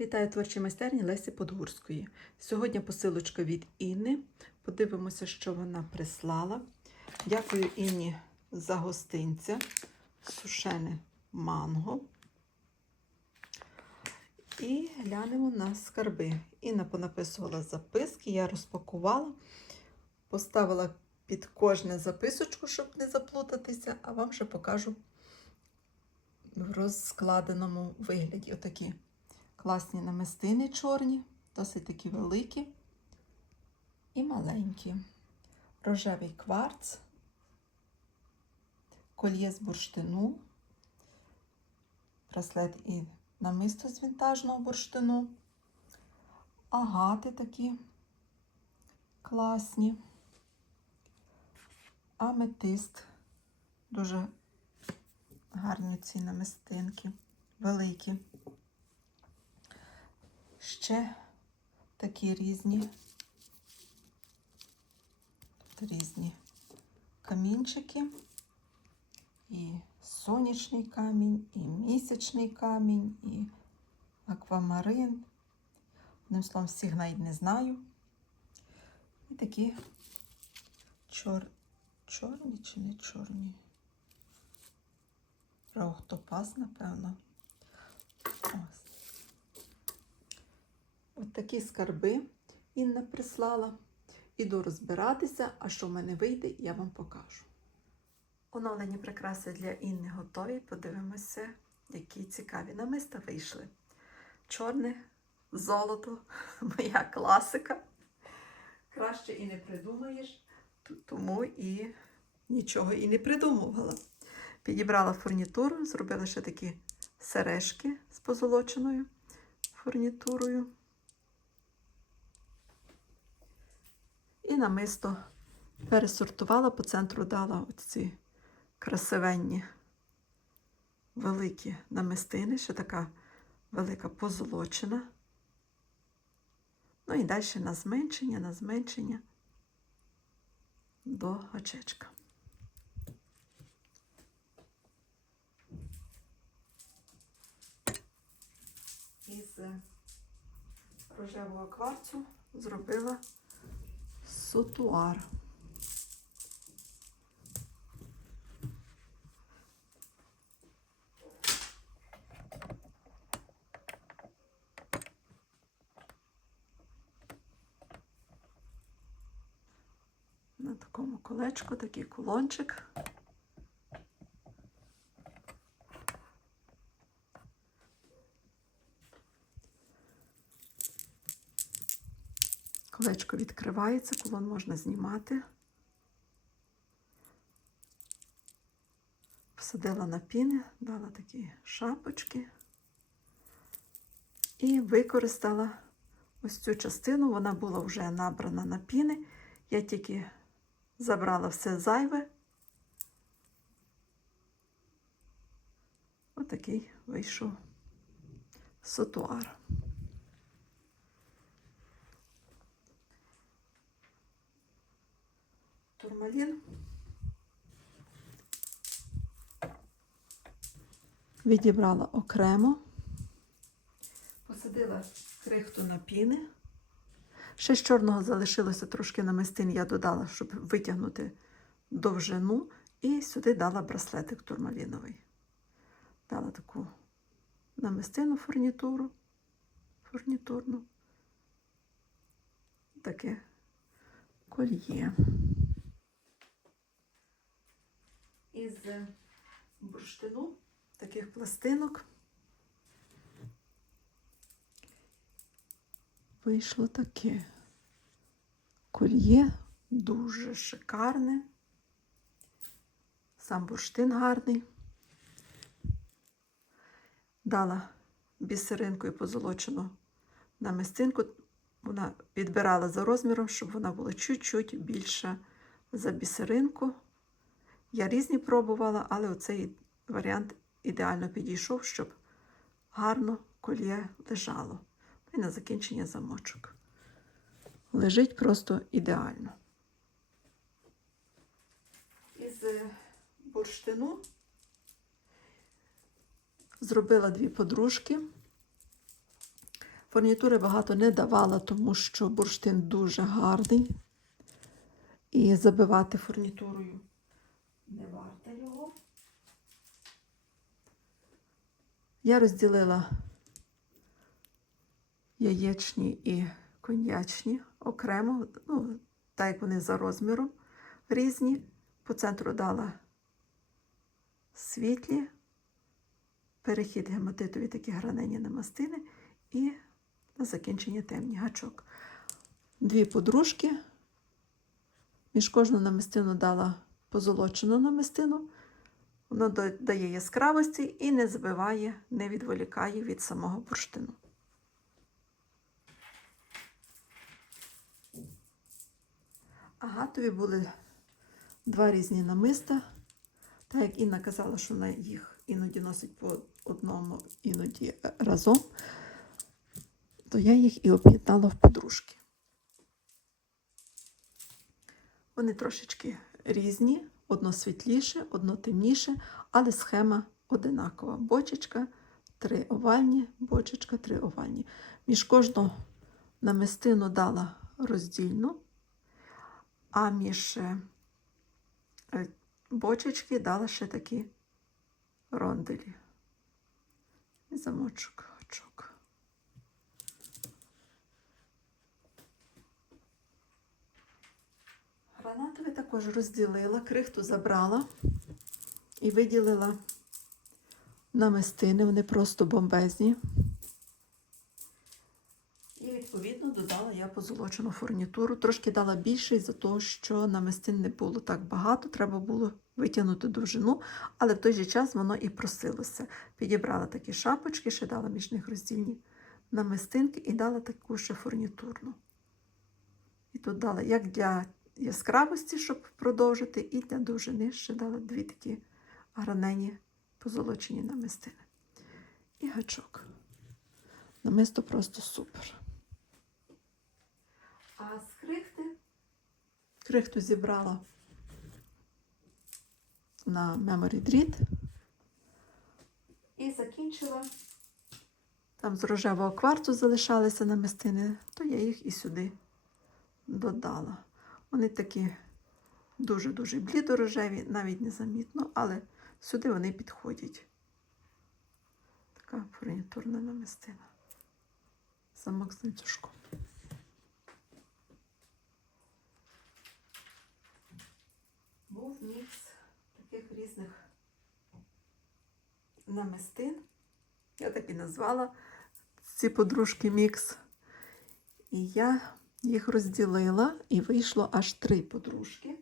Вітаю творчій майстерні Лесі Подгурської. Сьогодні посилочка від Інни. Подивимося, що вона прислала. Дякую Інні за гостинця, сушене манго. І глянемо на скарби. Інна понаписувала записки, я розпакувала, поставила під кожне записочку, щоб не заплутатися, а вам ще покажу в розкладеному вигляді. Отакі класні намистини чорні, досить такі великі і маленькі. Рожевий кварц, кольє з бурштину, браслет і намисто з вінтажного бурштину, агати такі класні, аметист, дуже гарні ці намистинки, великі. Ще такі різні, різні камінчики, і сонячний камінь, і місячний камінь, і аквамарин. Одним словом, всіх навіть не знаю. І такі чор... чорні чи не чорні? Раухтопаз, напевно. Ось. От такі скарби Інна прислала. Іду розбиратися, а що в мене вийде, я вам покажу. Оновлені прикраси для Інни готові. Подивимося, які цікаві намиста вийшли. Чорне, золото, моя класика. Краще і не придумаєш, тому і нічого і не придумувала. Підібрала фурнітуру, зробила ще такі сережки з позолоченою фурнітурою. Намисто пересортувала, по центру дала оці красивенні великі намистини, ще така велика позолочена. Ну і далі на зменшення, на зменшення до гачечка. Із рожевого кварцу зробила сутуар. На такому колечку такий кулончик. Колечко відкривається, кулон можна знімати. Всадила на піни, дала такі шапочки і використала ось цю частину. Вона була вже набрана на піни. Я тільки забрала все зайве. Отакий вийшов сотуар. Турмалін. Відібрала окремо, посадила крихту на піни. Ще з чорного залишилося трошки намистин, я додала, щоб витягнути довжину, і сюди дала браслетик турмаліновий. Дала таку намистину фурнітуру, фурнітурну, таке кольє. Із бурштину, таких пластинок. Вийшло таке кольє, дуже шикарне. Сам бурштин гарний. Дала бісеринку і позолочену намистинку. Вона підбирала за розміром, щоб вона була чуть-чуть більша за бісеринку. Я різні пробувала, але оцей варіант ідеально підійшов, щоб гарно кольє лежало. І на закінчення замочок. Лежить просто ідеально. Із бурштину зробила дві подружки. Фурнітури багато не давала, тому що бурштин дуже гарний. І забивати фурнітурою не варто його. Я розділила яєчні і коньячні окремо, ну, так як вони за розміром різні. По центру дала світлі, перехід гематитові такі гранені намастини і на закінчення темні гачок. Дві подружки. Між кожну намистину дала позолочену намистину. Воно да- дає яскравості і не збиває, не відволікає від самого бурштину. Агатові були два різні намиста. Так як Інна казала, що вона їх іноді носить по одному, іноді разом, то я їх і об'єднала в подружки. Вони трошечки різні, одно світліше, одно темніше, але схема одинакова. Бочечка, три овальні, бочечка, три овальні. Між кожну намистину дала роздільну, а між е, е, бочечки дала ще такі ронделі. І замочок, гачок. Гранатові також розділила, крихту забрала і виділила намистини, вони просто бомбезні. І відповідно додала я позолочену фурнітуру. Трошки дала більше із-за того, що намистин не було так багато, треба було витягнути довжину, але в той же час воно і просилося. Підібрала такі шапочки, ще дала між них роздільні намистинки і дала таку ще фурнітурну. І тут дала як для яскравості, щоб продовжити, і для довжини ще дала дві такі гранені позолочені намистини. І гачок. Намисто просто супер. А з крихти крихту зібрала на Memory Dread і закінчила. Там з рожевого кварцу залишалися намистини, то я їх і сюди додала. Вони такі дуже-дуже блідорожеві, навіть незамітно, але сюди вони підходять. Така фурнітурна намистина. Замок з ланцюжком. Був мікс таких різних намистин. Я так і назвала ці подружки мікс. І я їх розділила і вийшло аж три подружки.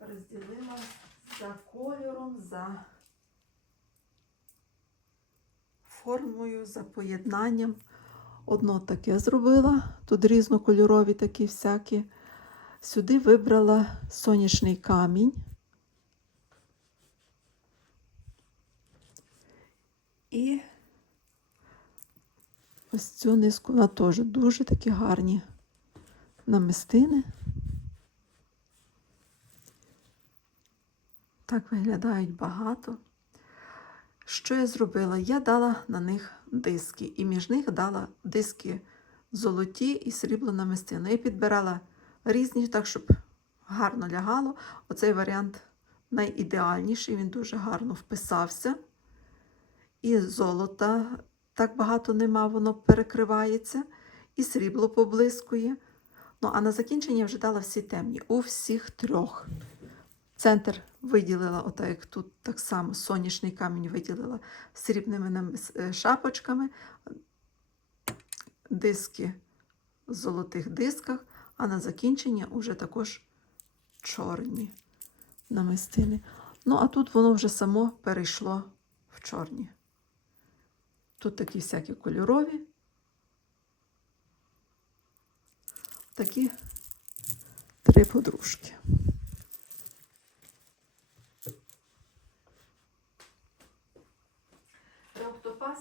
Розділила за кольором, за формою, за поєднанням. Одно таке зробила, тут різнокольорові такі всякі. Сюди вибрала сонячний камінь. І ось цю низку вона теж дуже такі гарні намистини. Так виглядають багато. Що я зробила? Я дала на них диски, і між них дала диски золоті і срібло намистину. Я підбирала різні, так, щоб гарно лягало. Оцей варіант найідеальніший, він дуже гарно вписався. І золота так багато нема, воно перекривається, і срібло поблискує. Ну, а на закінчення я вже дала всі темні, у всіх трьох. Центр виділила, отак як тут так само сонячний камінь виділила срібними е, шапочками, диски в золотих дисках, а на закінчення вже також чорні намистини. Ну, а тут воно вже само перейшло в чорні. Тут такі всякі кольорові. Такі три подружки. Реоктопас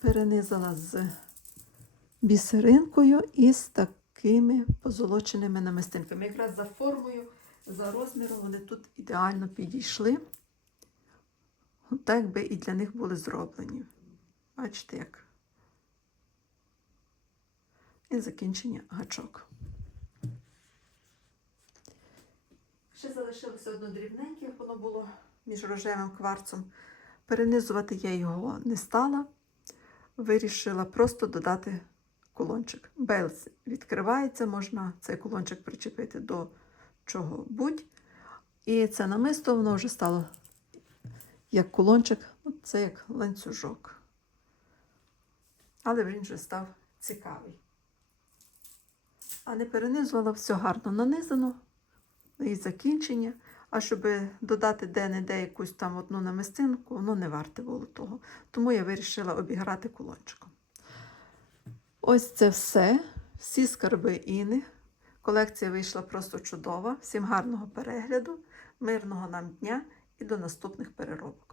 перенизала з бісеринкою і з такими позолоченими намистинками. Якраз за формою, за розміром вони тут ідеально підійшли. От так якби і для них були зроблені. Бачите, як. І закінчення гачок. Ще залишилося одно дрібненьке, воно було між рожевим кварцом. Перенизувати я його не стала. Вирішила просто додати кулончик. Бейлс відкривається, можна цей кулончик причепити до чого будь. І це намисто воно вже стало як кулончик, ну, це як ланцюжок. Але він вже став цікавий. А не перенизувала, все гарно нанизано і закінчення. А щоб додати де-не-де якусь там одну намистинку, воно не варте було того. Тому я вирішила обіграти кулончиком. Ось це все. Всі скарби Іни. Колекція вийшла просто чудова. Всім гарного перегляду, мирного нам дня і до наступних переробок.